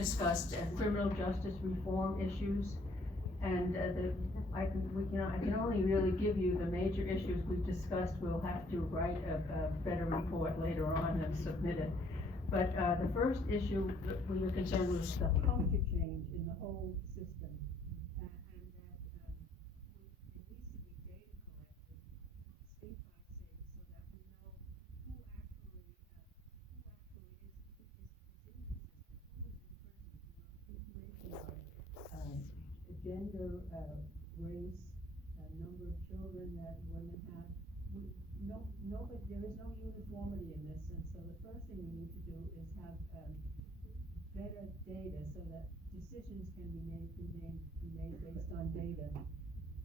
discussed criminal justice reform issues, and I can only really give you the major issues we've discussed. We'll have to write a better report later on and submit it. But the first issue that we were concerned was the culture change in the whole system, and that it needs to be data collected state by state so that we know who actually is in the system, who is in prison, information on gender, race, number of children that women have. There is no uniformity in this, and so the first thing we need to do is have better data so that decisions can be made based on data.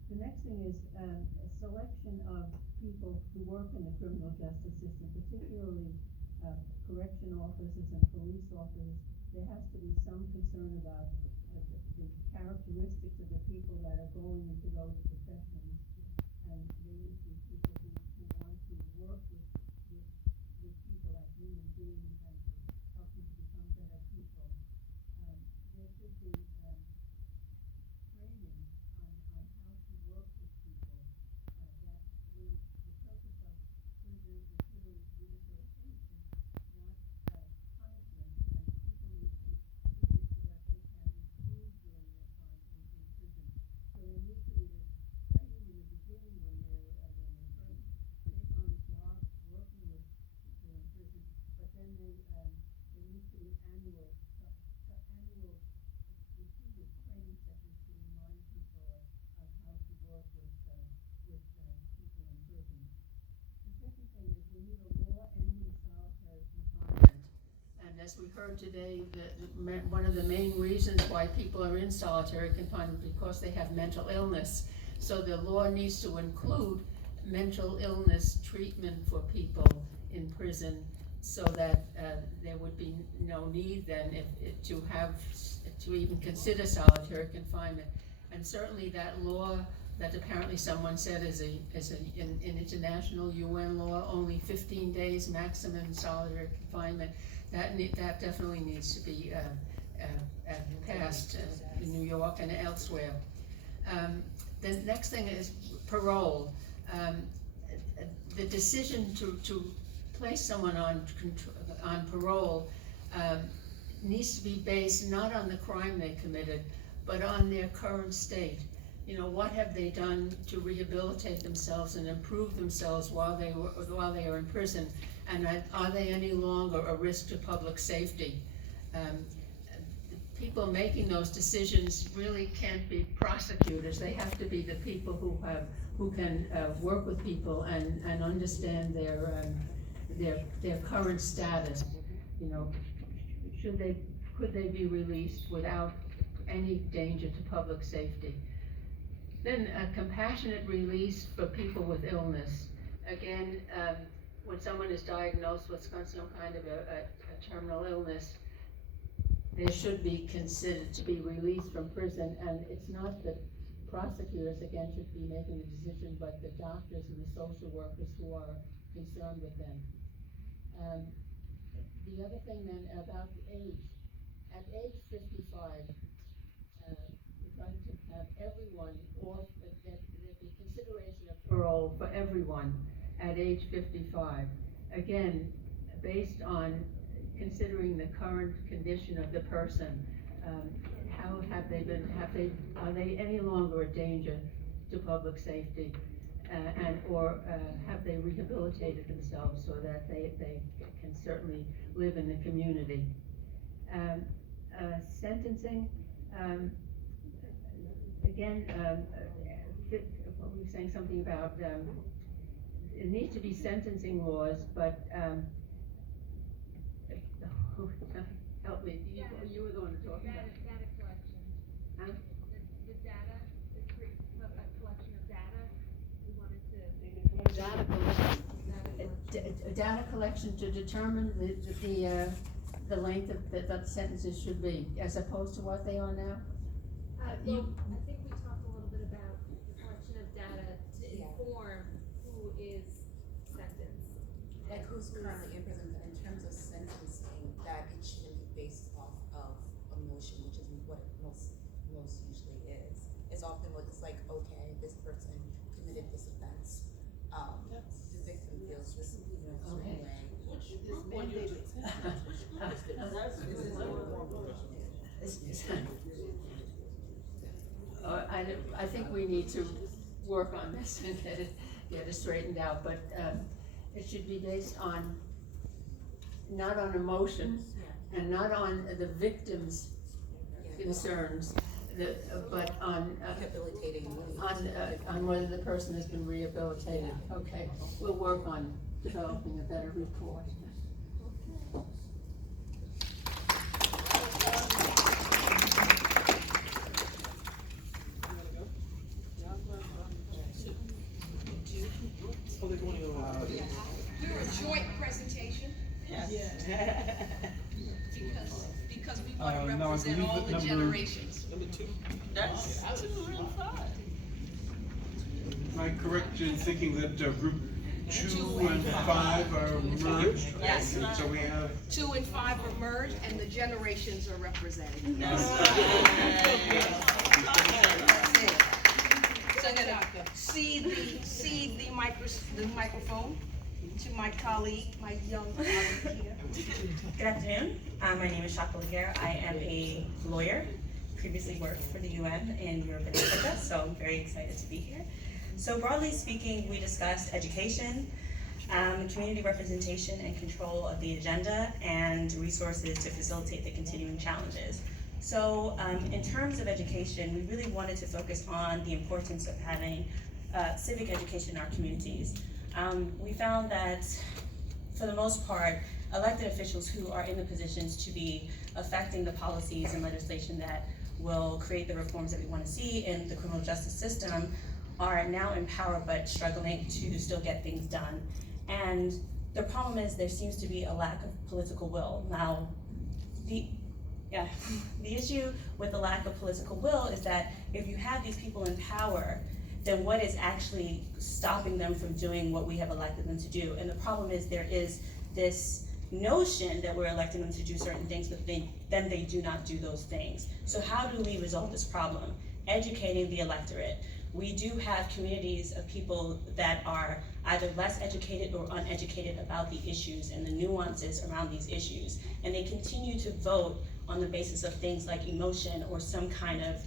The next thing is a selection of people who work in the criminal justice system, particularly correction officers and police officers. There has to be some concern about the characteristics of the people that are going into those professions, and they need to be people who want to work with people as human beings and to help them to become better people. There should be training on how to work with people. That the purpose of prison is really rehabilitation, not punishment. And people need to do this so that they can improve during their time in prison. So there needs to be this training in the beginning when they first take on a job working with people in prison. But then there needs to be annual repeated training sessions to remind people of how to work with people in prison. The second thing is we need a law ending solitary confinement. And as we heard today, one of the main reasons why people are in solitary confinement is because they have mental illness. So the law needs to include mental illness treatment for people in prison, so that there would be no need then to even consider solitary confinement. And certainly that law that apparently someone said is an international UN law, only 15 days maximum solitary confinement, that definitely needs to be passed in New York and elsewhere. The next thing is parole. The decision to place someone on parole needs to be based not on the crime they committed, but on their current state. What have they done to rehabilitate themselves and improve themselves while they are in prison, and are they any longer a risk to public safety? People making those decisions really can't be prosecutors. They have to be the people who can work with people and understand their current status. Could they be released without any danger to public safety? Then a compassionate release for people with illness. Again, when someone is diagnosed with some kind of a terminal illness, they should be considered to be released from prison, and it's not that prosecutors, again, should be making the decision, but the doctors and the social workers who are concerned with them. The other thing then about the age. At age 55, we're trying to have everyone, or there be consideration of parole for everyone at age 55. Again, based on considering the current condition of the person. How have they been? Are they any longer a danger to public safety, or have they rehabilitated themselves so that they can certainly live in the community? Sentencing. Again, we were saying something about it needs to be sentencing laws, but help me. You were the one to talk about data collection. Huh? The data, a collection of data. We wanted to data collection to determine the length of the sentences should be, as opposed to what they are now. I think we talked a little bit about the collection of data to inform who is sentenced. Like who's currently in prison, but in terms of sentencing, that it shouldn't be based off of a emotion, which is what it most usually is. It's often looks like, okay, this person committed this offense. The victim feels this Okay. way. I think we need to work on this and get it straightened out, but it should be based on, not on emotion, and not on the victim's concerns, but on Rehabilitating. on whether the person has been rehabilitated. Okay, we'll work on developing a better report. Do a joint presentation? Yes. Because we want to No, I represent believe all that the number- generations. Number 2. That's really fun. Am I correct in thinking that group 2 and 5 are merged? Yes. And so we have 2 and 5 are merged and the generations are represented. So I'm gonna cede the microphone to my colleague, my young colleague here. Good afternoon. My name is Shaka Laguerre. I am a lawyer, previously worked for the UN in Europe and Africa, so I'm very excited to be here. So broadly speaking, we discussed education, community representation and control of the agenda, and resources to facilitate the continuing challenges. So in terms of education, we really wanted to focus on the importance of having civic education in our communities. We found that, for the most part, elected officials who are in the positions to be affecting the policies and legislation that will create the reforms that we want to see in the criminal justice system are now in power but struggling to still get things done. And the problem is there seems to be a lack of political will. Now, the issue with the lack of political will is that if you have these people in power, then what is actually stopping them from doing what we have elected them to do? And the problem is there is this notion that we're electing them to do certain things, but then they do not do those things. So how do we resolve this problem? Educating the electorate. We do have communities of people that are either less educated or uneducated about the issues and the nuances around these issues. And they continue to vote on the basis of things like emotion or some kind of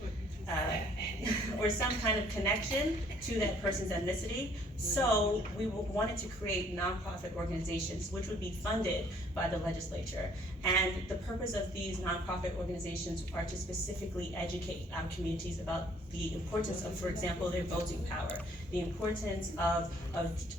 connection to that person's ethnicity. So we wanted to create nonprofit organizations which would be funded by the legislature. And the purpose of these nonprofit organizations are to specifically educate our communities about the importance of, for example, their voting power, the importance of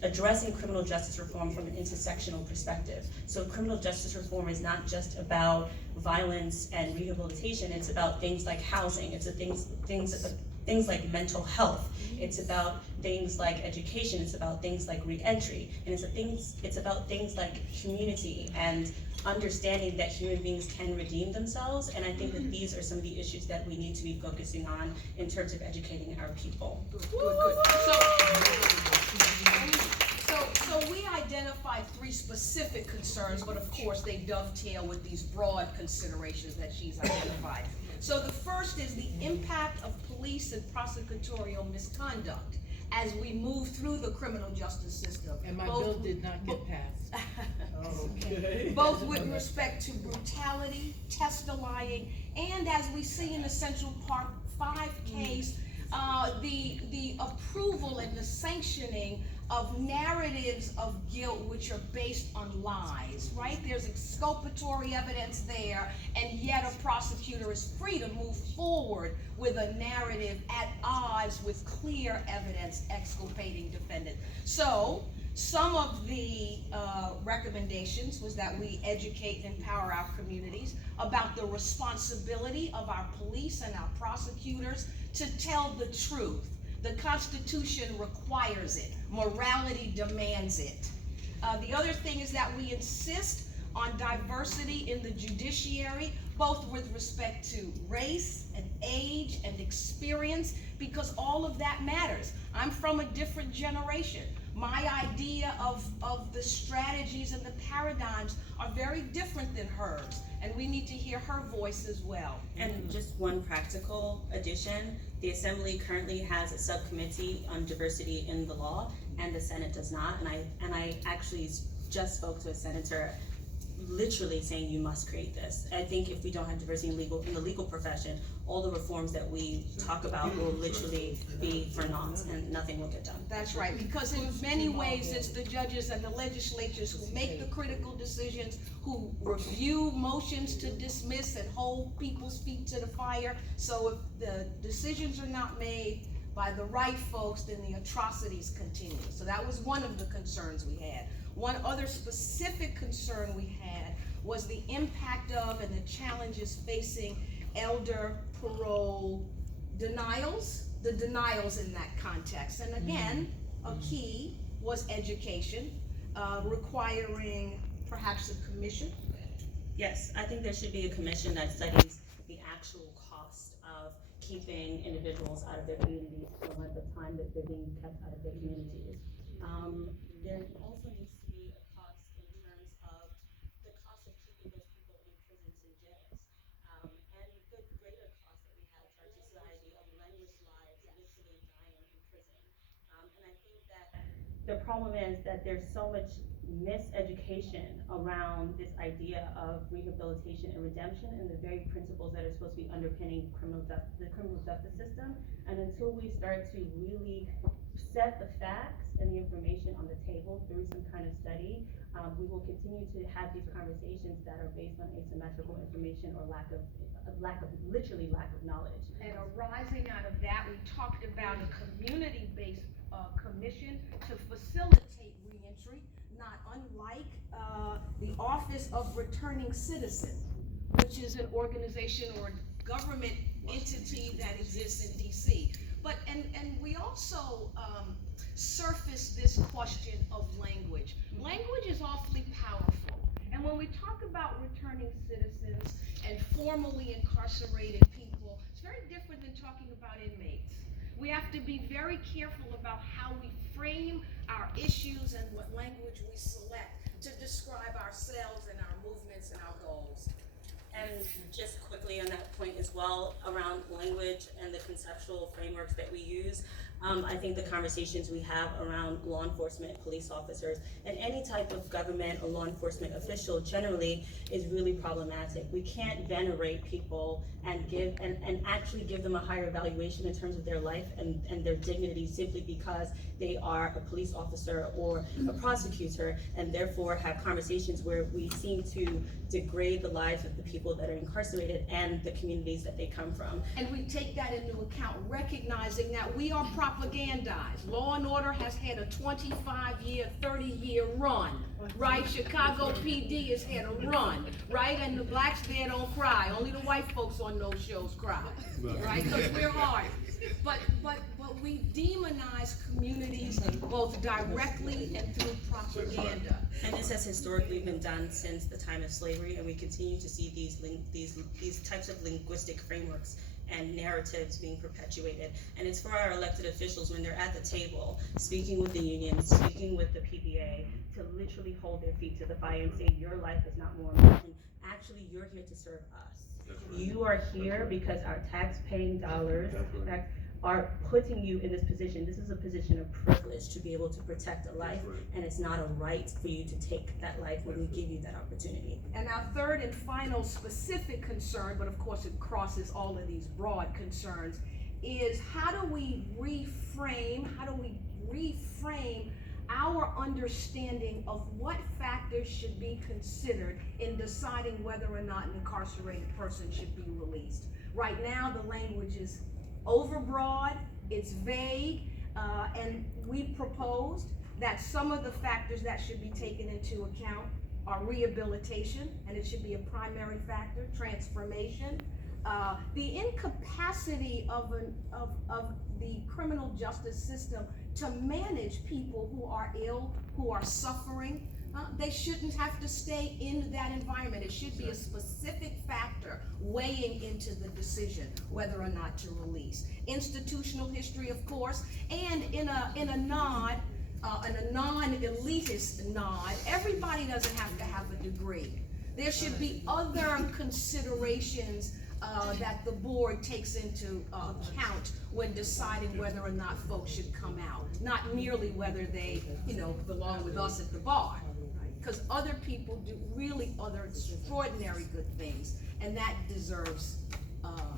addressing criminal justice reform from an intersectional perspective. So criminal justice reform is not just about violence and rehabilitation, it's about things like housing, it's things like mental health, it's about things like education, it's about things like re-entry, and it's about things like community and understanding that human beings can redeem themselves. And I think that these are some of the issues that we need to be focusing on in terms of educating our people. Good. So we identified 3 specific concerns, but of course they dovetail with these broad considerations that she's identified. So the first is the impact of police and prosecutorial misconduct as we move through the criminal justice system. And my bill did not get passed. Okay. Both with respect to brutality, testilying, and as we see in the Central Park 5 case, the approval and the sanctioning of narratives of guilt which are based on lies, right? There's exculpatory evidence there, and yet a prosecutor is free to move forward with a narrative at odds with clear evidence exculpating defendant. So, some of the recommendations was that we educate and empower our communities about the responsibility of our police and our prosecutors to tell the truth. The Constitution requires it. Morality demands it. The other thing is that we insist on diversity in the judiciary, both with respect to race and age and experience, because all of that matters. I'm from a different generation. My idea of the strategies and the paradigms are very different than hers. and we need to hear her voice as well. And just one practical addition, the Assembly currently has a subcommittee on diversity in the law, and the Senate does not. And I actually just spoke to a senator literally saying you must create this. I think if we don't have diversity in the legal profession, all the reforms that we talk about will literally be for naught and nothing will get done. That's right, because in many ways, it's the judges and the legislatures who make the critical decisions, who review motions to dismiss and hold people's feet to the fire. So if the decisions are not made by the right folks, then the atrocities continue. So that was one of the concerns we had. One other specific concern we had was the impact of and the challenges facing elder parole denials, the denials in that context. And again, a key was education, requiring perhaps a commission. Yes, I think there should be a commission that studies the actual cost of keeping individuals out of their communities for the length of time that they're being kept out of their communities. There also needs to be a cost in terms of the cost of keeping those people in prisons and jails, and the greater cost that we have to our society of language lives literally dying in prison. And I think that the problem is that there's so much miseducation around this idea of rehabilitation and redemption and the very principles that are supposed to be underpinning the criminal justice system. And until we start to really set the facts and the information on the table through some kind of study, we will continue to have these conversations that are based on asymmetrical information or lack of knowledge. And arising out of that, we talked about a community-based commission to facilitate reentry, not unlike the Office of Returning Citizen, which is an organization or government entity that exists in DC. But and we also surfaced this question of language. Language is awfully powerful, and when we talk about returning citizens and formally incarcerated people, it's very different than talking about inmates. We have to be very careful about how we frame our issues and what language we select to describe ourselves and our movements and our goals. And just quickly on that point as well, around language and the conceptual frameworks that we use, I think the conversations we have around law enforcement, police officers, and any type of government or law enforcement official generally is really problematic. We can't venerate people and actually give them a higher valuation in terms of their life and their dignity simply because they are a police officer or a prosecutor, and therefore have conversations where we seem to degrade the lives of the people that are incarcerated and the communities that they come from. And we take that into account, recognizing that we are propagandized. Law and Order has had a 25-year, 30-year run, right? Chicago PD has had a run, right? And the blacks there don't cry. Only the white folks on those shows cry, right? Because we're hard. But we demonize communities both directly and through propaganda. And this has historically been done since the time of slavery, and we continue to see these types of linguistic frameworks and narratives being perpetuated. And it's for our elected officials when they're at the table, speaking with the unions, speaking with the PBA, to literally hold their feet to the fire and say, your life is not more important. Actually, you're here to serve us. You are here because our tax-paying dollars are putting you in this position. This is a position of privilege to be able to protect a life, and it's not a right for you to take that life when we give you that opportunity. And our third and final specific concern, but of course it crosses all of these broad concerns, is how do we reframe our understanding of what factors should be considered in deciding whether or not an incarcerated person should be released. Right now, the language is overbroad, it's vague, and we proposed that some of the factors that should be taken into account are rehabilitation, and it should be a primary factor, transformation, the incapacity of the criminal justice system to manage people who are ill, who are suffering. They shouldn't have to stay in that environment. It should be a specific factor weighing into the decision whether or not to release. Institutional history, of course, and in a non-elitist nod, everybody doesn't have to have a degree. There should be other considerations that the board takes into account when deciding whether or not folks should come out, not merely whether they, belong with us at the bar. Because other people do really other extraordinary good things, and that deserves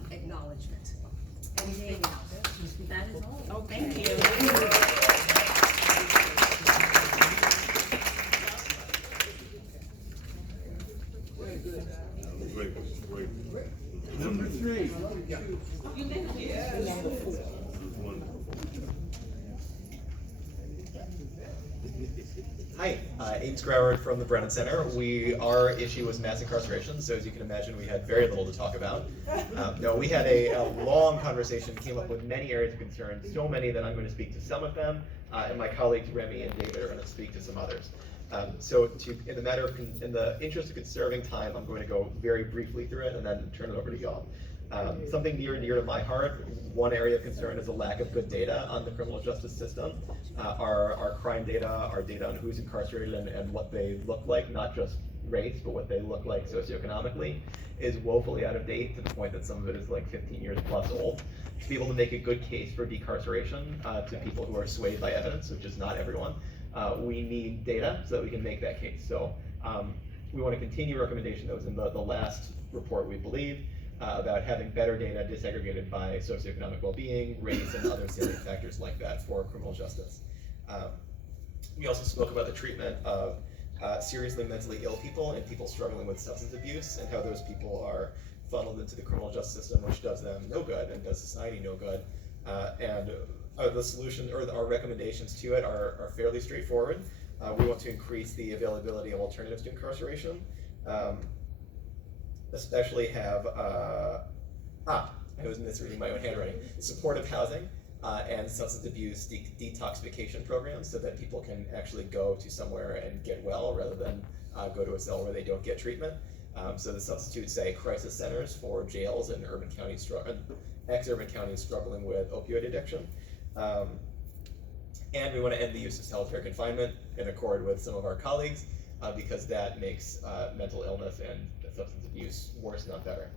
acknowledgement. Anything else? That is all. Oh, Thank you. Number 3. Hi, Aiden Scrower from the Brennan Center. Our issue was mass incarceration, so as you can imagine, we had very little to talk about. No, we had a long conversation, came up with many areas of concern, so many that I'm going to speak to some of them, and my colleagues Remy and David are going to speak to some others. In the interest of conserving time, I'm going to go very briefly through it and then turn it over to y'all. Something near and dear to my heart, one area of concern is a lack of good data on the criminal justice system. Our crime data, our data on who's incarcerated and what they look like, not just race, but what they look like socioeconomically, is woefully out of date to the point that some of it is like 15 years plus old. To be able to make a good case for decarceration to people who are swayed by evidence, which is not everyone, we need data so that we can make that case. So we want to continue a recommendation that was in the last report, we believe, about having better data disaggregated by socioeconomic well-being, race, and other salient factors like that for criminal justice. We also spoke about the treatment of seriously mentally ill people and people struggling with substance abuse, and how those people are funneled into the criminal justice system, which does them no good and does society no good. The solution, or our recommendations to it, are fairly straightforward. We want to increase the availability of alternatives to incarceration. Especially have, I was misreading my own handwriting, supportive housing and substance abuse detoxification programs, so that people can actually go to somewhere and get well rather than go to a cell where they don't get treatment. So the substitute, say, crisis centers for jails in urban counties, ex-urban counties struggling with opioid addiction. And we want to end the use of solitary confinement in accord with some of our colleagues, because that makes mental illness and substance abuse worse, not better.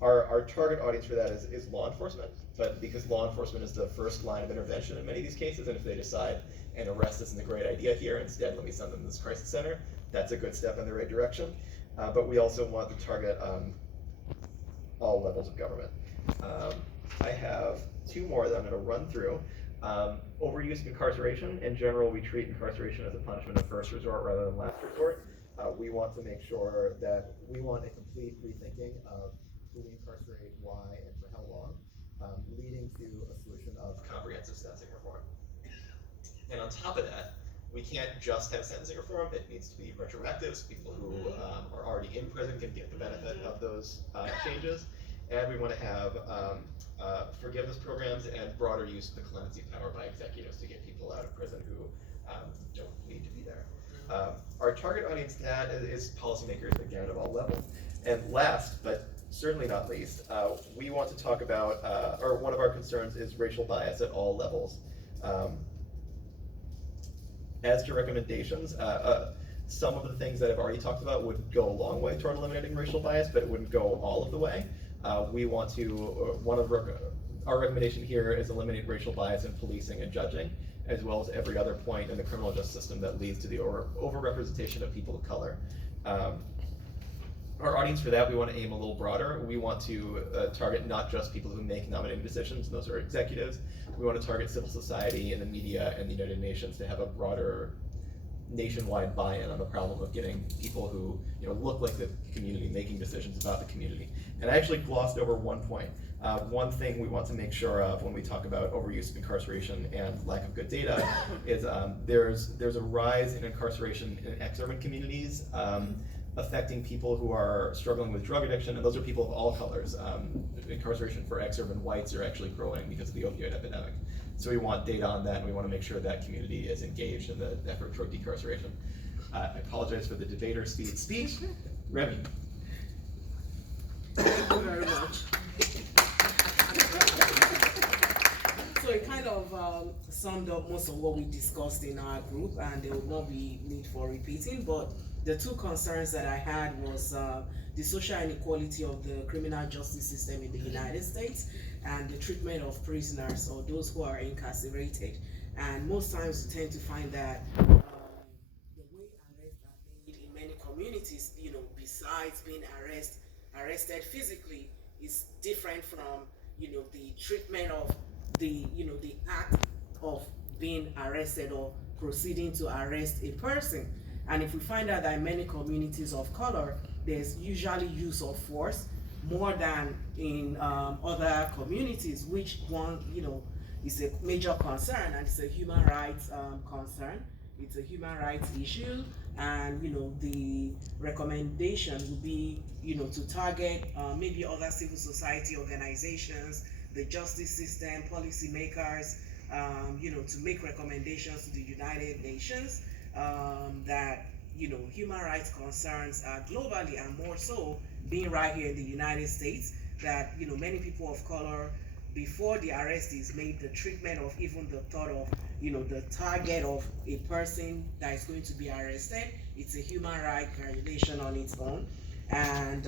Our target audience for that is law enforcement, but because law enforcement is the first line of intervention in many of these cases, and if they decide an arrest isn't a great idea here, instead let me send them to this crisis center, that's a good step in the right direction. But we also want to target all levels of government. I have 2 more that I'm going to run through. Overuse of incarceration. In general, we treat incarceration as a punishment of first resort rather than last resort. We want to make sure that we want a complete rethinking of who we incarcerate, why, and for how long, leading to a solution of comprehensive sentencing reform. And on top of that, we can't just have sentencing reform, it needs to be retroactive, so people who are already in prison can get the benefit of those changes. And we want to have forgiveness programs and broader use of the clemency power by executives to get people out of prison who don't need to be there. Our target audience to that is policymakers, again, of all levels. And last, but certainly not least, we want to talk about, or one of our concerns is racial bias at all levels. As to recommendations, some of the things that I've already talked about would go a long way toward eliminating racial bias, but it wouldn't go all of the way. We want to, our recommendation here is eliminate racial bias in policing and judging, as well as every other point in the criminal justice system that leads to the overrepresentation of people of color. Our audience for that, we want to aim a little broader. We want to target not just people who make nominating decisions, and those are executives. We want to target civil society and the media and the United Nations to have a broader nationwide buy-in on the problem of getting people who look like the community making decisions about the community. And I actually glossed over one point. One thing we want to make sure of when we talk about overuse of incarceration and lack of good data is there's a rise in incarceration in ex-urban communities, affecting people who are struggling with drug addiction, and those are people of all colors. Incarceration for ex-urban whites are actually growing because of the opioid epidemic. So we want data on that, and we want to make sure that community is engaged in the effort toward decarceration. I apologize for the debater speech. Remy. Thank you very much. So it kind of summed up most of what we discussed in our group, and there will not be need for repeating, but the two concerns that I had was the social inequality of the criminal justice system in the United States and the treatment of prisoners or those who are incarcerated. And most times you tend to find that the way arrests are made in many communities, besides being arrested physically, is different from, the treatment of the act of being arrested or proceeding to arrest a person. And if we find out that in many communities of color, there's usually use of force more than in other communities, which one, is a major concern, and it's a human rights concern. It's a human rights issue, and the recommendation would be to target maybe other civil society organizations, the justice system, policymakers, to make recommendations to the United Nations that human rights concerns globally, and more so being right here in the United States, that many people of color, before the arrest is made, the treatment of even the thought of the target of a person that is going to be arrested, it's a human rights violation on its own. And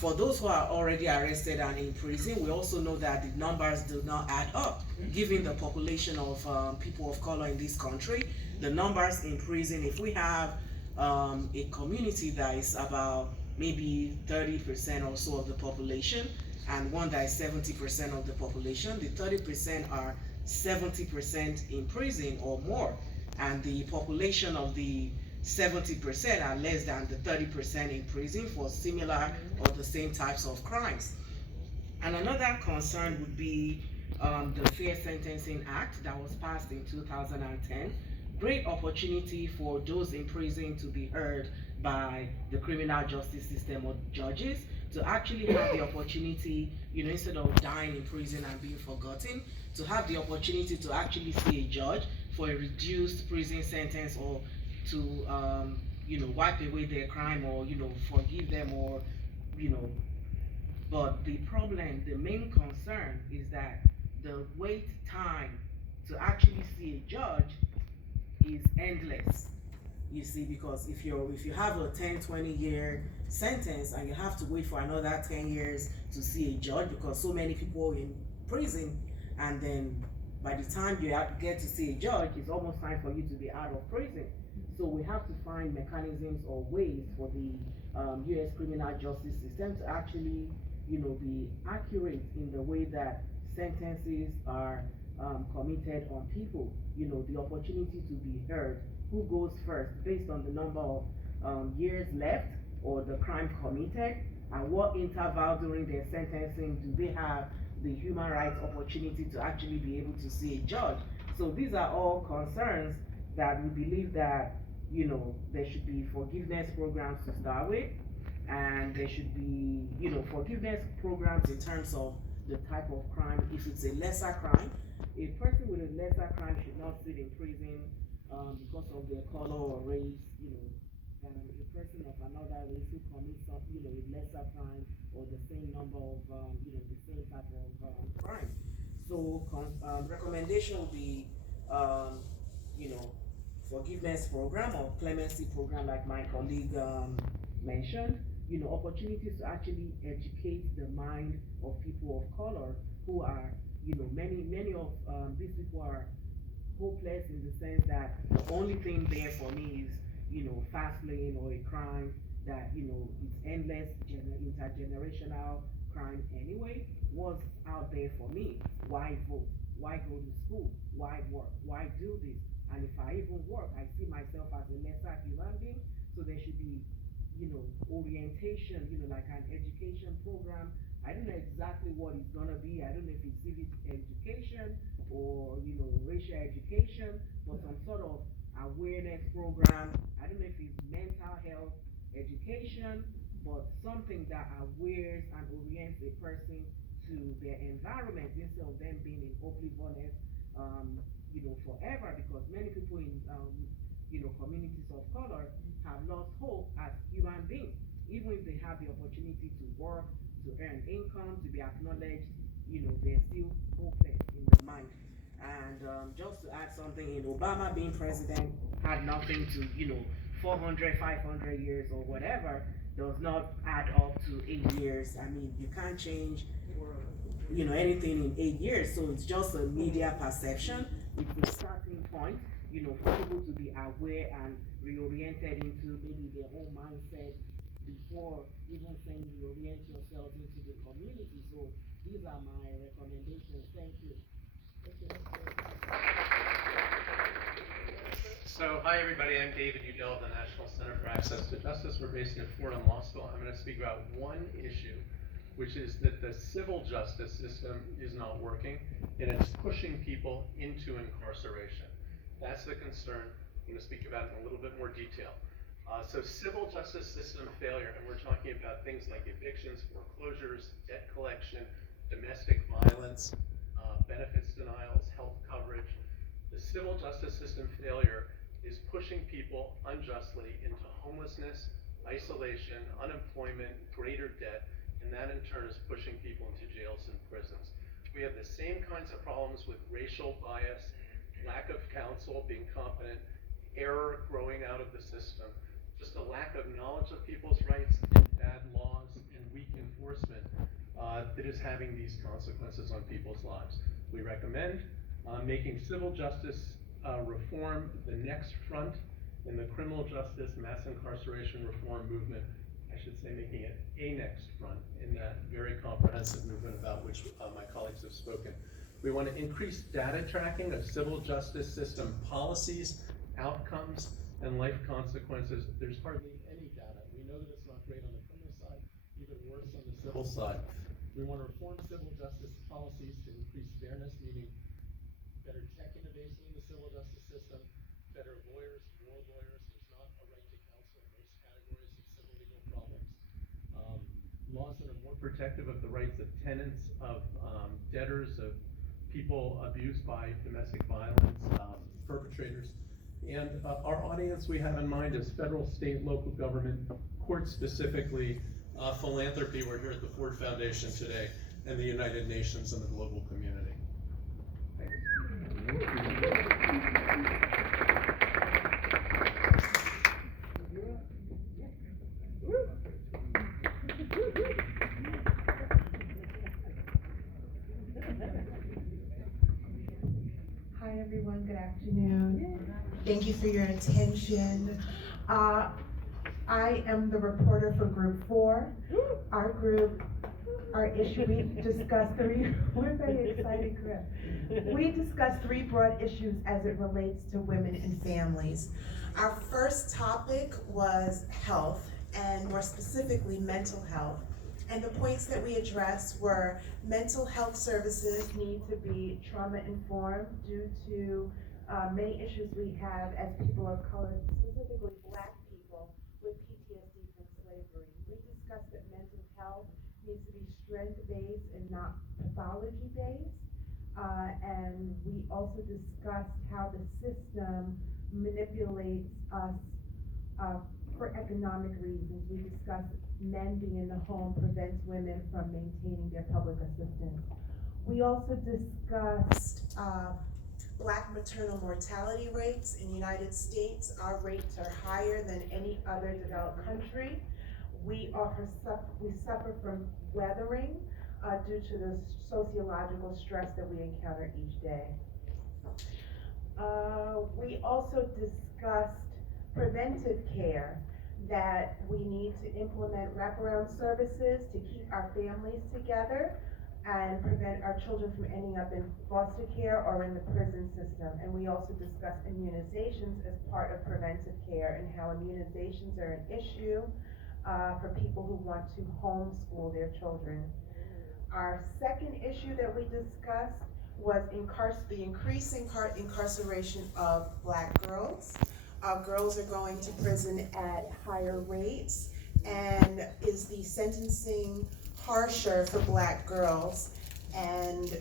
for those who are already arrested and in prison, we also know that the numbers do not add up, given the population of people of color in this country. The numbers in prison, if we have a community that is about maybe 30% or so of the population, and one that is 70% of the population, the 30% are 70% in prison or more, and the population of the 70% are less than the 30% in prison for similar or the same types of crimes. And another concern would be the Fair Sentencing Act that was passed in 2010. Great opportunity for those in prison to be heard by the criminal justice system or judges, to actually have the opportunity, instead of dying in prison and being forgotten, to have the opportunity to actually see a judge for a reduced prison sentence, or to wipe away their crime, or forgive them, or but the problem, the main concern, is that the wait time to actually see a judge is endless. You see, because if you have a 10-20 year sentence and you have to wait for another 10 years to see a judge, because so many people are in prison, and then by the time you get to see a judge, it's almost time for you to be out of prison. So we have to find mechanisms or ways for the U.S. criminal justice system to actually be accurate in the way that sentences are committed on people. The opportunity to be heard, who goes first based on the number of years left or the crime committed, and what interval during their sentencing do they have the human rights opportunity to actually be able to see a judge. So these are all concerns that we believe that there should be forgiveness programs to start with, and there should be forgiveness programs in terms of the type of crime. If it's a lesser crime, a person with a lesser crime should not sit in prison because of their color or race, than a person of another race who commits some, a lesser crime or the same number of, the same type of crime. So recommendation will be, forgiveness program or clemency program, like my colleague mentioned. Opportunities to actually educate the mind of people of color who are, many of these people are hopeless, in the sense that the only thing there for me is, fast lane or a crime that, it's endless, intergenerational crime anyway. What's out there for me? Why vote? Why go to school? Why work? Why do this? And if I even work, I see myself as a lesser human being. So there should be, orientation, like an education program. I don't know exactly what it's gonna be. I don't know if it's civic education or, racial education, but some sort of awareness program. I don't know if it's mental health education, but something that awares and orients a person to their environment, instead of them being in oblivious, forever. Because many people in, communities of color have lost hope as human beings, even if they have the opportunity to work, to earn income, to be acknowledged. They're still hopeless in the mind. And just to add something, Obama being president had nothing to, 400, 500 years or whatever does not add up to 8 years. I mean, you can't change, anything in 8 years. So it's just a media perception. It's a starting point, for people to be aware and reoriented into maybe their own mindset before even saying reorient yourselves into the community. So these are my recommendations. Thank you. So, hi everybody, I'm David Udell of the National Center for Access to Justice. We're based at Fordham Law School. I'm going to speak about one issue, which is that the civil justice system is not working, and it's pushing people into incarceration. That's the concern. I'm going to speak about it in a little bit more detail. So civil justice system failure, and we're talking about things like evictions, foreclosures, debt collection, domestic violence, benefits denials, health coverage. The civil justice system failure is pushing people unjustly into homelessness, isolation, unemployment, greater debt, and that in turn is pushing people into jails and prisons. We have the same kinds of problems with racial bias, lack of counsel being competent, error growing out of the system, just a lack of knowledge of people's rights, and bad laws and weak enforcement that is having these consequences on people's lives. We recommend making civil justice reform the next front in the criminal justice mass incarceration reform movement. I should say making it a next front in that very comprehensive movement about which my colleagues have spoken. We want to increase data tracking of civil justice system policies, outcomes, and life consequences. There's hardly any data. We know that it's not great on the criminal side, even worse on the civil side. We want to reform civil justice policies to increase fairness, meaning better tech innovation in the civil justice system, better lawyers, more lawyers. There's not a right to counsel in most categories of civil legal problems. Laws that are more protective of the rights of tenants, of debtors, of people abused by domestic violence, perpetrators. And our audience we have in mind is federal, state, local government, courts specifically, philanthropy. We're here at the Ford Foundation today, and the United Nations and the global community. Hi everyone, good afternoon. Thank you for your attention. I am the reporter for Group 4. Our issue, we discussed we're very excited, Chris. We discussed 3 broad issues as it relates to women and families. Our first topic was health, and more specifically mental health. And the points that we addressed were mental health services need to be trauma informed due to many issues we have as people of color, specifically Black people with PTSD from slavery. We discussed that mental health needs to be strength-based and not pathology-based. And we also discussed how the system manipulates us for economic reasons. We discussed men being in the home prevents women from maintaining their public assistance. We also discussed Black maternal mortality rates in the United States. Our rates are higher than any other developed country. We suffer from weathering due to the sociological stress that we encounter each day. We also discussed preventive care, that we need to implement wraparound services to keep our families together and prevent our children from ending up in foster care or in the prison system. And we also discussed immunizations as part of preventive care and how immunizations are an issue for people who want to homeschool their children. Our second issue that we discussed was the increasing incarceration of Black girls. Girls are going to prison at higher rates, and is the sentencing harsher for Black girls, and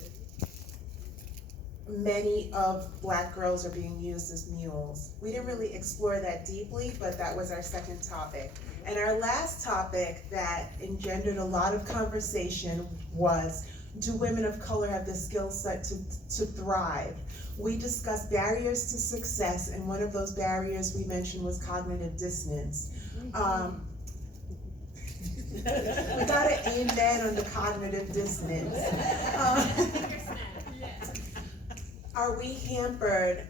many of Black girls are being used as mules. We didn't really explore that deeply, but that was our second topic. And our last topic that engendered a lot of conversation was, do women of color have the skill set to thrive? We discussed barriers to success, and one of those barriers we mentioned was cognitive dissonance. We got an amen on the cognitive dissonance. Are we hampered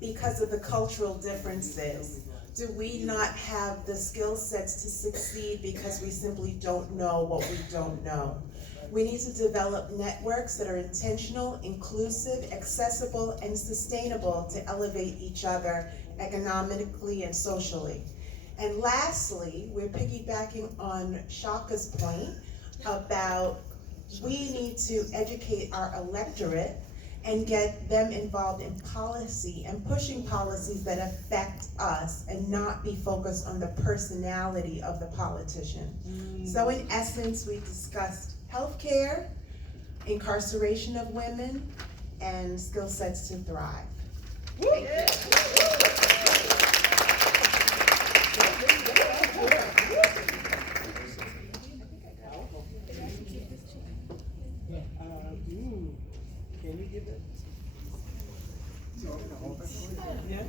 because of the cultural differences? Do we not have the skill sets to succeed because we simply don't know what we don't know? We need to develop networks that are intentional, inclusive, accessible, and sustainable to elevate each other economically and socially. And lastly, we're piggybacking on Shaka's point about we need to educate our electorate and get them involved in policy and pushing policies that affect us and not be focused on the personality of the politician. So in essence, we discussed healthcare, incarceration of women, and skill sets to thrive. Thank Can you give it? Yeah.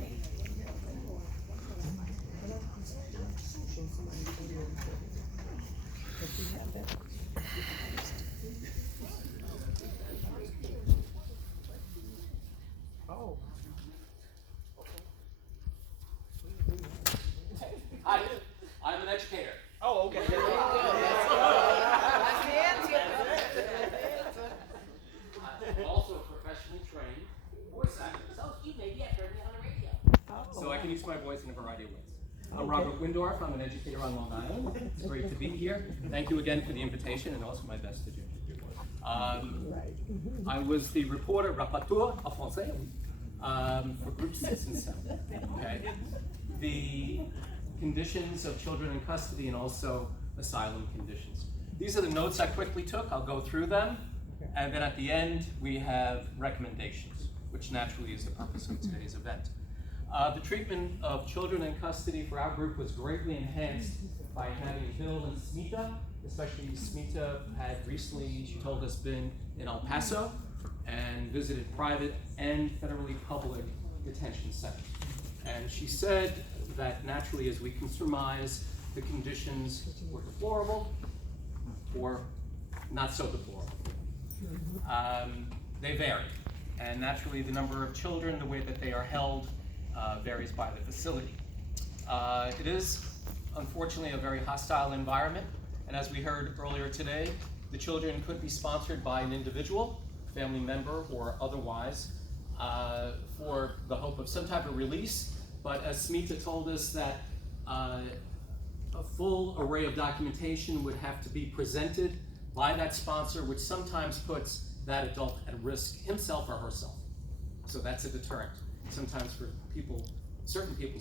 Oh. Hi, I'm an educator. Oh, okay. I'm also professionally trained voice actor, so you maybe have heard me on the radio. So I can use my voice in a variety of ways. I'm Robert Windorf. I'm an educator on Long Island. It's great to be here. Thank you again for the invitation and also my best to do. I was the reporter, rapporteur en français, for Group 6 and 7. Okay? The conditions of children in custody and also asylum conditions. These are the notes I quickly took. I'll go through them. And then at the end, we have recommendations, which naturally is the purpose of today's event. The treatment of children in custody for our group was greatly enhanced by having Bill and Smita, especially Smita had recently, she told us, been in El Paso and visited private and federally public detention centers. And she said that naturally, as we can surmise, the conditions were deplorable or not so deplorable. They vary, and naturally the number of children, the way that they are held, varies by the facility. It is, unfortunately, a very hostile environment, and as we heard earlier today, the children could be sponsored by an individual, family member, or otherwise, for the hope of some type of release, but as Smita told us that a full array of documentation would have to be presented by that sponsor, which sometimes puts that adult at risk, himself or herself. So that's a deterrent, sometimes for people, certain people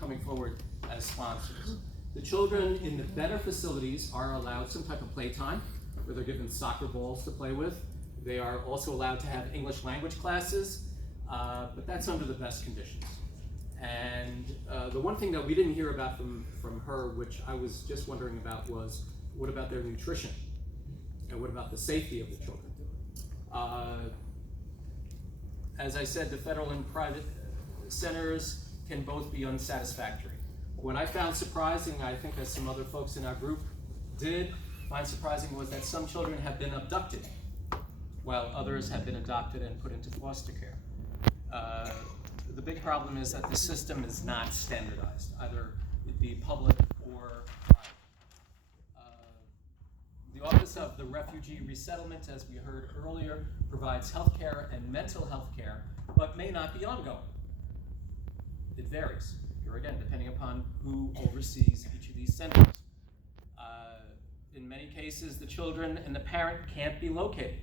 coming forward as sponsors. The children in the better facilities are allowed some type of playtime, where they're given soccer balls to play with. They are also allowed to have English language classes, but that's under the best conditions. And the one thing that we didn't hear about from her, which I was just wondering about, was what about their nutrition? And what about the safety of the children? As I said, the federal and private centers can both be unsatisfactory. What I found surprising, I think as some other folks in our group did find surprising, was that some children have been abducted, while others have been adopted and put into foster care. The big problem is that the system is not standardized, either it be public or private. The Office of the Refugee Resettlement, as we heard earlier, provides health care and mental health care, but may not be ongoing. It varies, here again, depending upon who oversees each of these centers. In many cases, the children and the parent can't be located.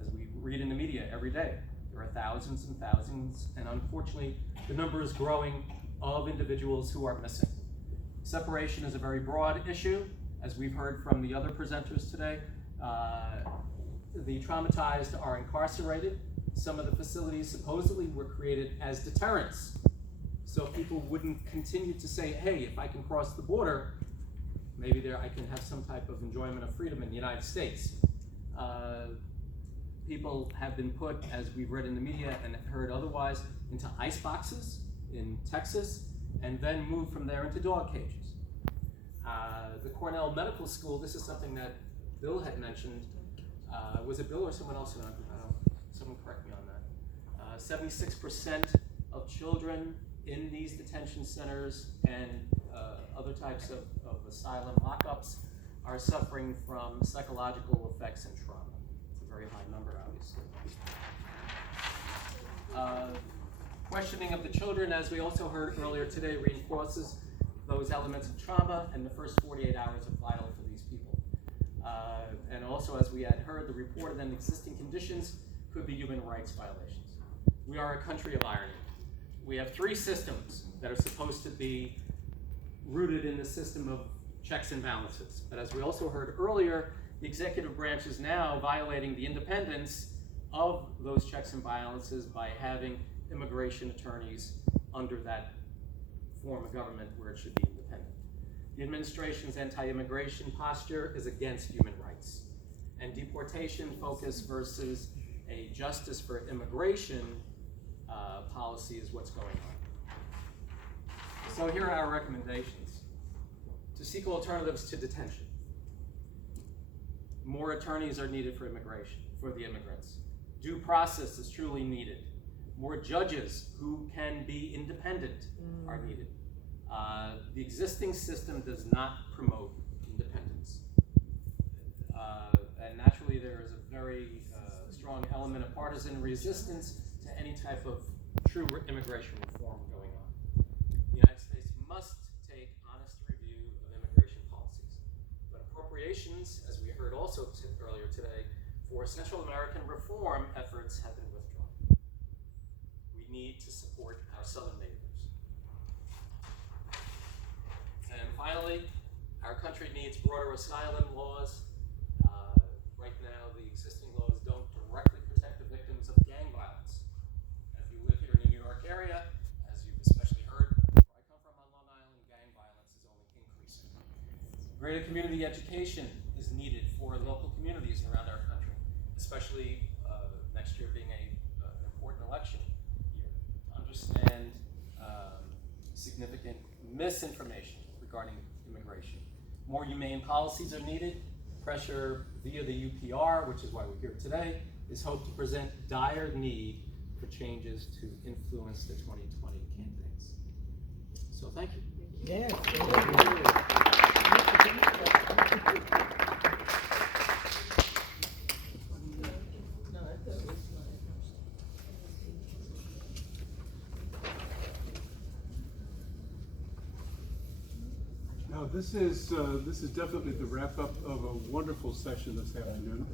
As we read in the media every day, there are thousands and thousands, and unfortunately, the number is growing of individuals who are missing. Separation is a very broad issue. As we've heard from the other presenters today, the traumatized are incarcerated. Some of the facilities supposedly were created as deterrents. So people wouldn't continue to say, hey, if I can cross the border, maybe I can have some type of enjoyment of freedom in the United States. people have been put, as we've read in the media and heard otherwise, into ice boxes in Texas, and then moved from there into dog cages. The Cornell Medical School, this is something that Bill had mentioned. Was it Bill or someone else? Someone correct me on that. 76% of children in these detention centers and other types of asylum lockups are suffering from psychological effects and trauma. It's a very high number, obviously. Questioning of the children, as we also heard earlier today, reinforces those elements of trauma, and the first 48 hours are vital for these people. And also, as we had heard, the reported and existing conditions could be human rights violations. We are a country of irony. We have three systems that are supposed to be rooted in the system of checks and balances. But as we also heard earlier, the executive branch is now violating the independence of those checks and balances by having immigration attorneys under that form of government where it should be independent. The administration's anti-immigration posture is against human rights, and deportation focus versus a justice for immigration policy is what's going on. So here are our recommendations. To seek alternatives to detention. More attorneys are needed for immigration, for the immigrants. Due process is truly needed. More judges who can be independent are needed. The existing system does not promote independence. And naturally there is a very strong element of partisan resistance to any type of true immigration reform going on. The United States must take honest review of immigration policies. But appropriations, as we heard also earlier today, for Central American reform efforts have been withdrawn. We need to support our southern neighbors. And finally, our country needs broader asylum laws. Right now, the existing laws don't directly protect the victims of gang violence. And if you live here in the New York area, as you've especially heard, where I come from on Long Island, gang violence is only increasing. Greater community education is needed for local communities around our country, especially next year being an important election year, to understand significant misinformation regarding immigration. More humane policies are needed. Pressure via the UPR, which is why we're here today, is hoped to present dire need for changes to influence the 2020 candidates. So thank you. Yes. Now, this is definitely the wrap-up of a wonderful session this afternoon.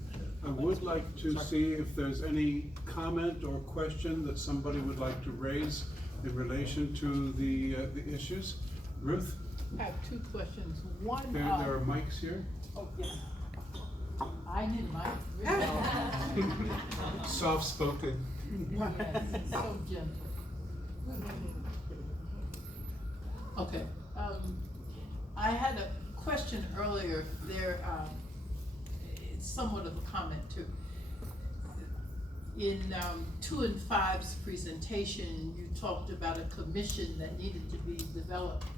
I would like to see if there's any comment or question that somebody would like to raise in relation to the issues. Ruth? I have two questions. One, There are mics here. oh, yeah. I need a mic. Soft-spoken. Yes, so gentle. Okay, I had a question earlier there, it's somewhat of a comment too. In 2 and 5's presentation, you talked about a commission that needed to be developed